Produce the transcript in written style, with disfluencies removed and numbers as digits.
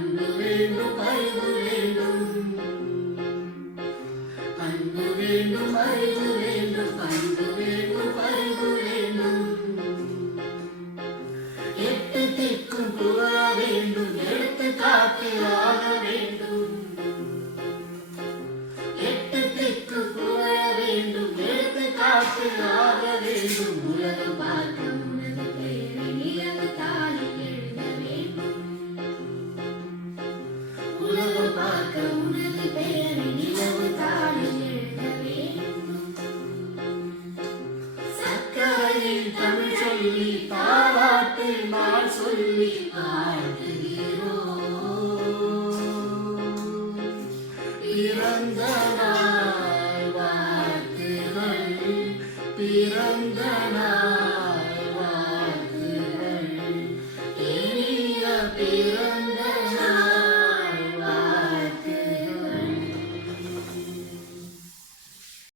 அன்பு வேண்டும் அறிவு வேண்டும், அன்பு வேண்டும் அறிவு வேண்டும், அன்பு வேண்டும் அறிவு வேண்டும். எட்டு திக்கும் புகழ வேண்டும், எடுத்து காத்து ஆக வேண்டும். எட்டு திக்கு புகழ வேண்டும், எடுத்து காத்து ஆக வேண்டும். உலகம் பார்க்க உனது பெயரை நிலவு தாளி எழுத வேண்டும். உலகம் பார்க்க உனது பெயரை நிலவு தாளி எழுத வேண்டும். சக்கரையில் தமிழ் சொல்லி தாலாட்டு நாள் சொல்லி வாழ்த்துகிறோம். பிறந்த நாள் வாழ்த்துகள், பிறந்த